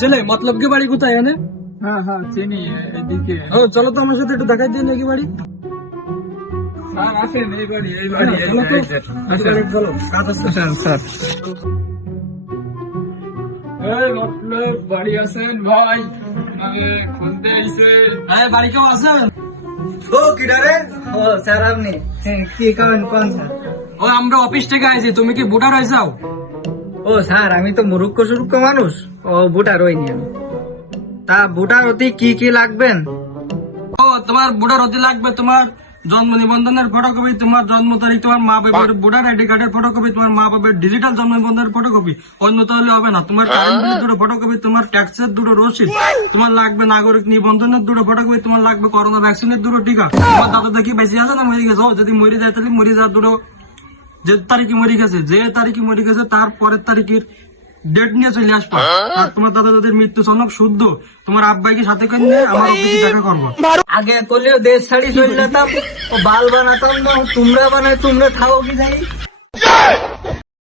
ছেলে মতলব কি বাড়ি কোথায় এনে? হ্যাঁ হ্যাঁ চিনি এদিকে। ও চলো তো আমার সাথে একটু দেখাই দিয়ে নাকি বাড়ি। স্যার আসেন এই বাড়ি এই বাড়ি এই চলো তো। বাড়ি, আসেন। চলো কাজ আছে। আসেন স্যার। এই মতলব বাড়ি আছেন ভাই, আমি খুলতে আইছে। হ্যাঁ বাড়ি কেউ আছেন? ও কিডারে? ও স্যার আপনি কি করেন কোন স্যার? ও আমরা অফিস থেকে আইছি, তুমি কি বুটার হয়েছাও? ও স্যার আমি তো মুরুক্ষ সুরুক্ষ মানুষ, ও বুটার হইনি আমি। তা বুটার অতি কি কি লাগবেন? ও তোমার বুটার হতে লাগবে তোমার জন্ম নিবন্ধনের ফটোকপি, তোমার জন্ম তারিখ, তোমার মা বাবার বুটার আইডি কার্ডের ফটোকপি, তোমার মা বাবার ডিজিটাল জন্ম নিবন্ধনের ফটোকপি, অন্য তাহলে হবে না। তোমার কারেন্ট বিলের দুটো ফটোকপি, তোমার ট্যাক্সের দুটো রসিদ, তোমার লাগবে নাগরিক নিবন্ধনের দুটো ফটোকপি, তোমার লাগবে করোনা ভ্যাকসিনের দুটো টিকা। তোমার দাদা দেখি বেশি আছে না মরে গেছে? ও যদি মরে যায় তাহলে মরে যাওয়ার দুটো, যে তারিখে মরে গেছে তার পরের তারিখের ডেট নিয়ে চলে আসবা। আর তোমার দাদা দাদির মৃত্যু সনদ শুদ্ধ, তোমার আব্বাইকে সাথে করে নিয়ে আমার অফিসে দেখা করবো। আগে করলেও দেশ ছাড়ি চলে যেতাম, ও বাল বানাতাম না, তোমরা বানায় তোমরা থাকো কি যাই।